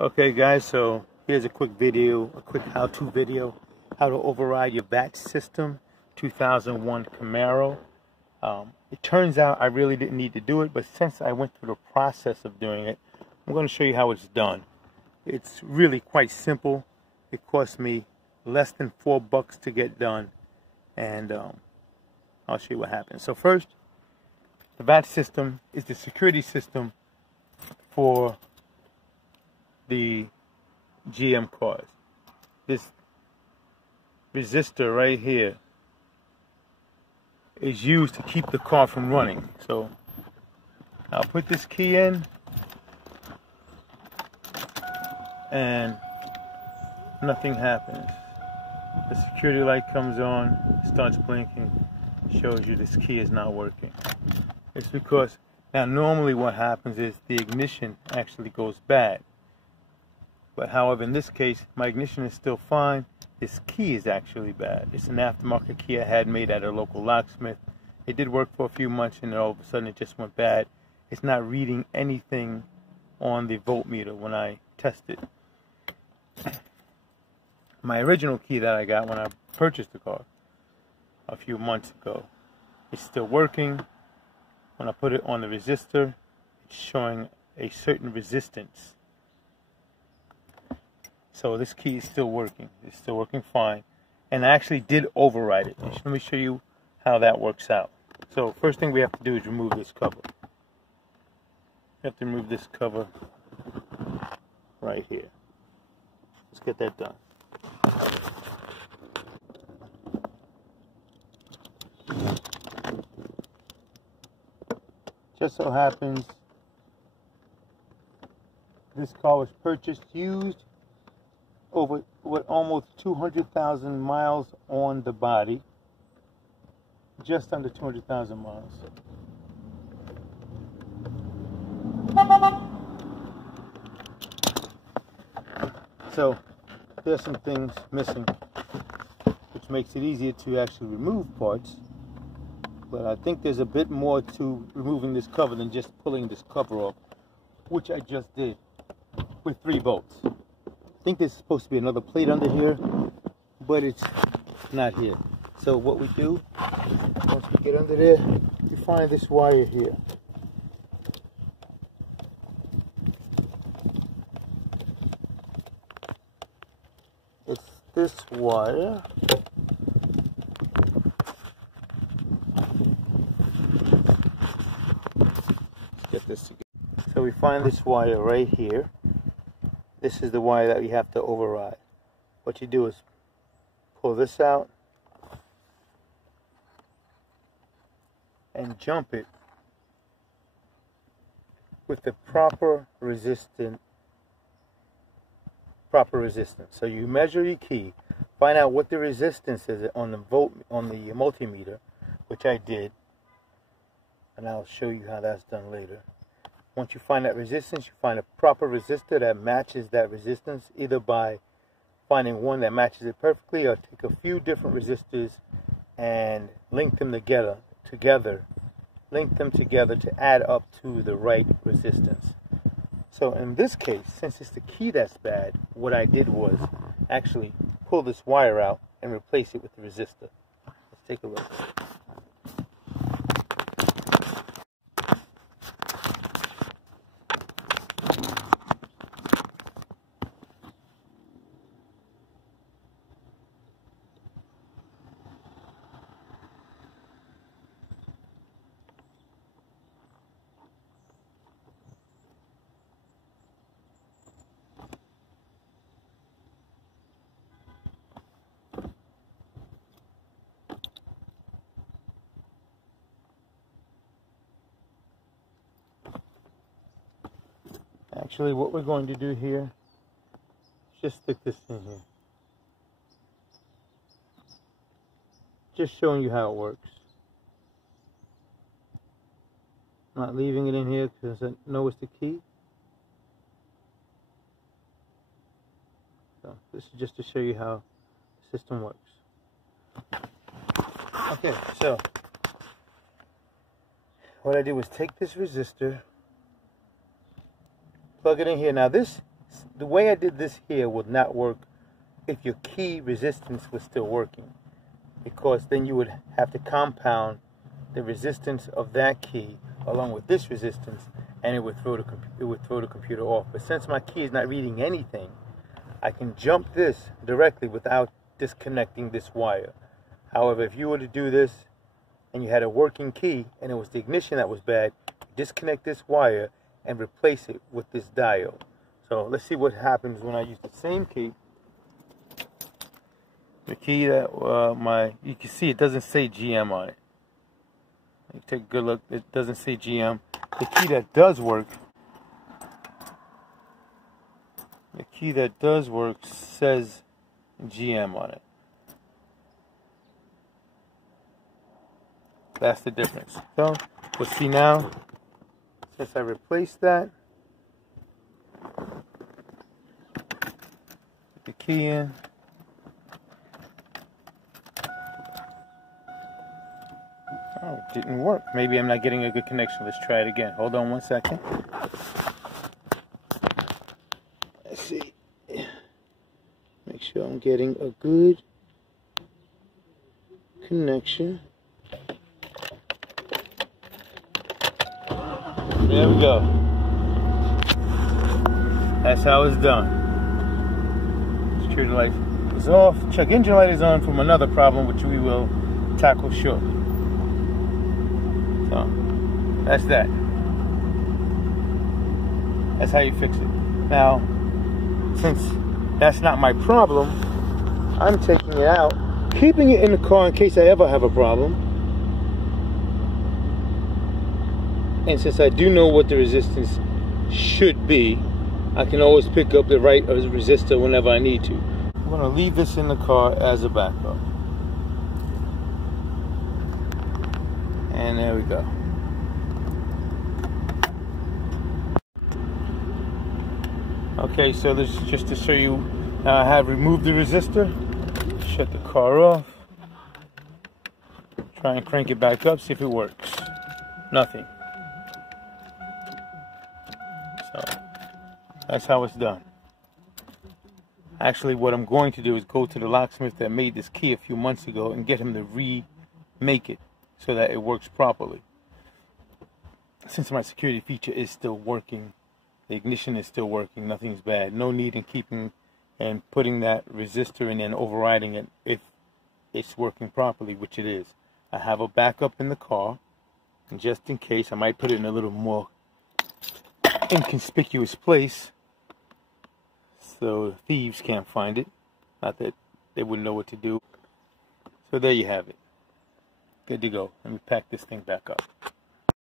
Okay guys, so here's a quick video, a quick how-to video, how to override your VATS system, 2001 Camaro. It turns out I really didn't need to do it, but since I went through the process of doing it, I'm going to show you how it's done. It's really quite simple. It cost me less than $4 to get done, and I'll show you what happens. So first, the VATS system is the security system for the GM cars. This resistor right here is used to keep the car from running. So I'll put this key in and nothing happens. The security light comes on, starts blinking, shows you this key is not working. It's because now normally what happens is the ignition actually goes bad. But however, in this case, my ignition is still fine. This key is actually bad. It's an aftermarket key I had made at a local locksmith. It did work for a few months, and then all of a sudden it just went bad. It's not reading anything on the voltmeter when I test it. My original key that I got when I purchased the car a few months ago, it's still working. When I put it on the resistor, it's showing a certain resistance. So this key is still working. It's still working fine. And I actually did override it. Let me show you how that works out. So first thing we have to do is remove this cover. You have to remove this cover right here. Let's get that done. Just so happens this car was purchased used, over with almost 200,000 miles on the body, just under 200,000 miles. So there's some things missing, which makes it easier to actually remove parts. But I think there's a bit more to removing this cover than just pulling this cover off, which I just did with 3 bolts. I think there's supposed to be another plate under here, but it's not here. So what we do, once we get under there, we find this wire here. It's this wire. Let's get this together. So we find this wire right here. This is the wire that we have to override. What you do is pull this out and jump it with the proper resistance. So you measure your key, find out what the resistance is on the multimeter, which I did, and I'll show you how that's done later. Once you find that resistance, you find a proper resistor that matches that resistance, either by finding one that matches it perfectly, or take a few different resistors and link them together to add up to the right resistance. So in this case, since it's the key that's bad, what I did was actually pull this wire out and replace it with the resistor. Let's take a look. Actually, what we're going to do here is just stick this in here. Just showing you how it works. I'm not leaving it in here because I know it's the key. So this is just to show you how the system works. Okay, so what I did was take this resistor, plug it in here. Now this The way I did this here would not work if your key resistance was still working, because then you would have to compound the resistance of that key along with this resistance, and it would throw the computer off. But since my key is not reading anything, I can jump this directly without disconnecting this wire. However, if you were to do this and you had a working key and it was the ignition that was bad, disconnect this wire and replace it with this diode. So let's see what happens when I use the same key. The key that you can see, it doesn't say GM on it. You take a good look, it doesn't say GM. The key that does work, says GM on it. That's the difference. So we'll see now, since I replaced that, put the key in. Oh, it didn't work. Maybe I'm not getting a good connection. Let's try it again. Hold on one second. Let's see. Make sure I'm getting a good connection. There we go. That's how it's done. Security light is off. Check engine light is on from another problem, which we will tackle shortly. So, that's that. That's how you fix it. Now, since that's not my problem, I'm taking it out, keeping it in the car in case I ever have a problem. And since I do know what the resistance should be, I can always pick up the right resistor whenever I need to. I'm going to leave this in the car as a backup. And there we go. Okay, so this is just to show you how I have removed the resistor. Shut the car off. Try and crank it back up, see if it works. Nothing. So that's how it's done. Actually, what I'm going to do is go to the locksmith that made this key a few months ago and get him to remake it so that it works properly. Since my security feature is still working, the ignition is still working, nothing's bad. No need in keeping and putting that resistor in and overriding it if it's working properly, which it is. I have a backup in the car, and just in case, I might put it in a little more inconspicuous place so thieves can't find it. Not that they wouldn't know what to do. So there you have it. Good to go. Let me pack this thing back up.